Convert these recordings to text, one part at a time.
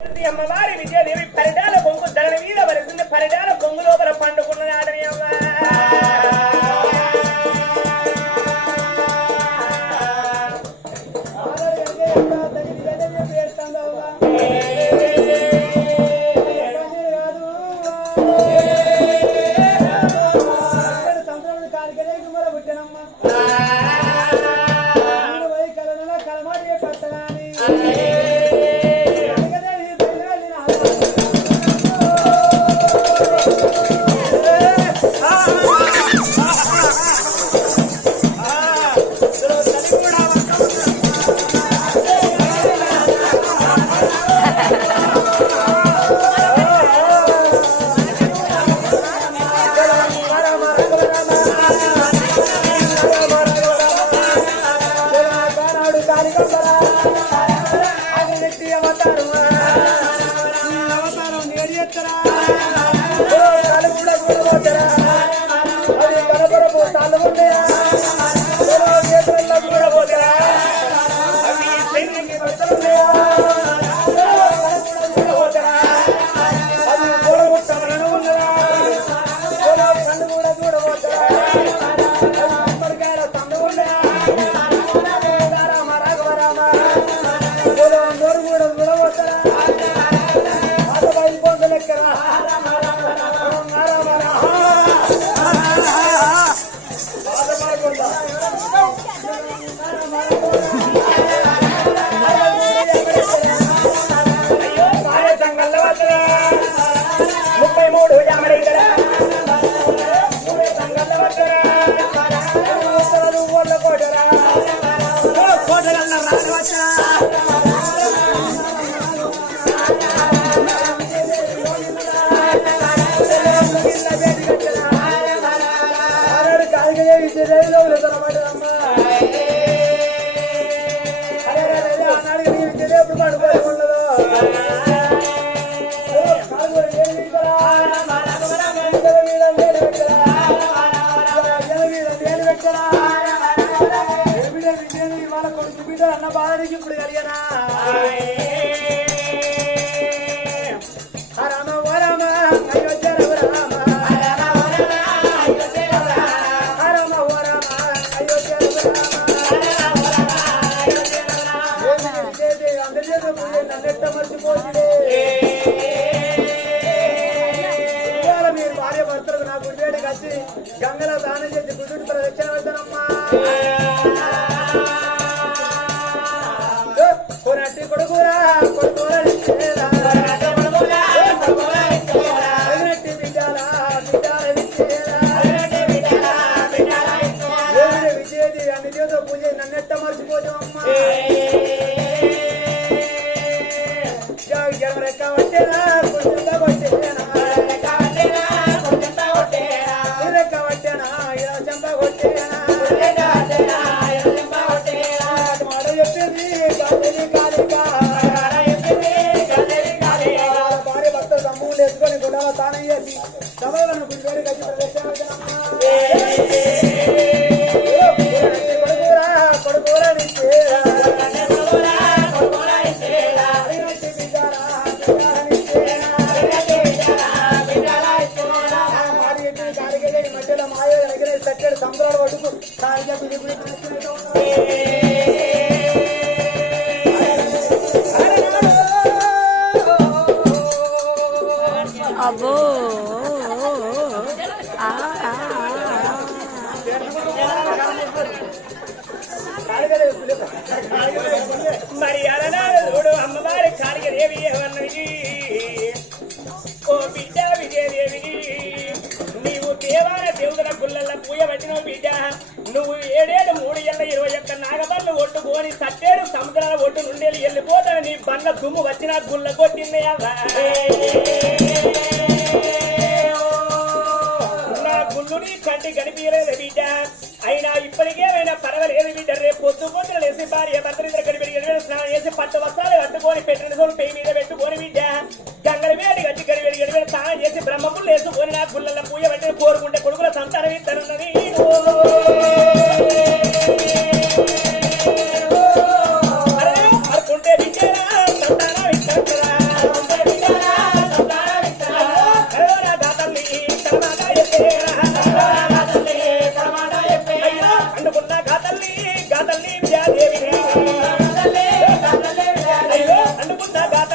అమ్మవారి విజయదేవి పరిటాల కొంగు ధరణ మీద వలసింది. పరిటాల కొంగు లోపల పండుకున్నది ఆడని అమ్మ. అన్న బాధకి ఇప్పుడు కలిగనా రామ వరమ అయోధ్య రామ రామ వరమ అయోధ్య అందరితో మర్చిపోతుంది. మీరు భార్య భర్తలకు నా గుడివేడికి వచ్చి గంగలో దానం చేసి గుడ్డు ప్రదక్షిణ వెళ్తానమ్మా. కొడుకురా కొడుకురా విజయది అన్ని చేతో పూజ నన్నెట్ట మర్చిపోతాం అమ్మా. రెక్క పట్టేనా కొడుకుంటా కొట్టేనా రెక్క పట్టేనా ఇలా చెంప కొట్టేనా మాట చెప్పేది భార్య భర్త సమ్ములు వేసుకొని గుండాల తానం చేసి సభలను గుడివేడి గచ్చి ప్రదర్శన కొడుకురా మధ్యలో మాయ సట్టెడు సంబరాలు పట్టుకు అబ్బో మరి అలనాడు అమ్మవారి కాళికదేవి ఏమన్నది? ఓ బిడ్డ విజయదేవి, నీవు దేవాల దేవుల గుళ్ళ పూయ పట్టినవు బిడ్డ. నువ్వు 7 ఏడు 3 ఏళ్ళ 21 నాగబళ్ళు ఒట్టుకొని సట్టేడు సముద్రాల ఒట్టు నుండి వెళ్ళిపోతావు. నీ బండ్ల దుమ్ము వచ్చిన గుళ్ళ కొట్టింది అవ్వా. నా గుళ్ళుని కంటి కనిపించలేదు బిడ్డ. అయినా ఇప్పటికేమైనా పర్వాలేదు బిడ్డ. రేపు పొద్దున లేసి భార్య భర్తలిద్దరు గడిపెడి స్నానం చేసి పట్టు వస్త్రాలు కట్టుకొని పెట్టిన సోలు పెయి మీద పెట్టుకొని బిడ్డ గంగల వేడి గట్టి గడిపెడి స్నానం చేసి బ్రహ్మపులు వేసుకొని నా గుళ్ళ పూయ పట్టిన కోరుకుంటే కొడుకుల సంతానం ఇద్దరున్నది. అనుకుంటే బిడ్డరా సంతానం ఇద్దరు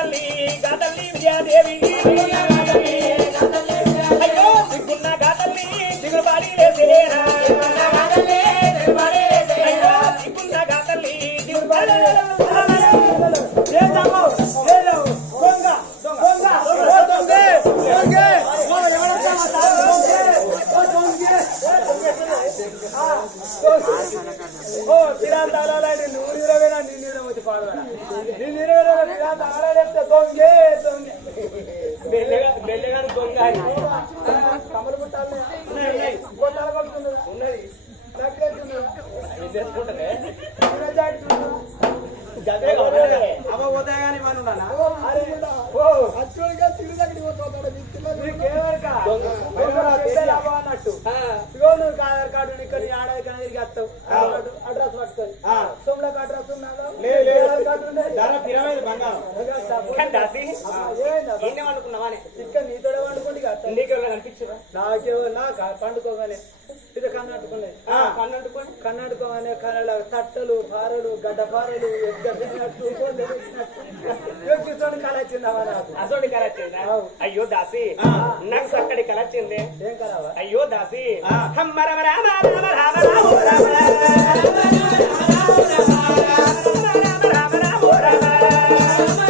తల్లి గాతల్లి విజయాదేవి అయ్యో సిగ్గున్న గాతల్లి దిగులు బాడి లేసేరా అయ్యో సిగ్గున్న గాతల్లి దిగులు బాడి బెల్లగాని దొంగ కమలు పుట్టాలి ఉన్నది చేసుకుంటే అవ ఉదయాన్ని మనం అచ్చుడిగా తిరిగి అన్నట్టు ఇగో నువ్వు ఆధార్ కార్డు ఇక్కడ ఆధార్ కార్డు తిరిగి వస్తావు అడ్రస్ పట్టుకొని సోమ్లకు అడ్రస్ ఉన్నాదా అనుకున్నావానే ఇక్కడ నీతోడే వండుకోండి నీకెవరు కనిపించరా నాకేమన్నా పండుకోగానే ఇది కన్నట్టుకున్నాయి కన్నట్టుకోగానే కన్నడ తట్టలు పారలు గడ్డ పారలు కళ వచ్చిందమ్మా నాకు అసోడి కళ వచ్చిందా అయ్యో దాసి నాకు అక్కడి కళ వచ్చింది ఏం కలవా అయ్యో దాసి హమ్మ రమ రామ రామ రామ రామ రామ రామ రామ రామ రామ రామ రామ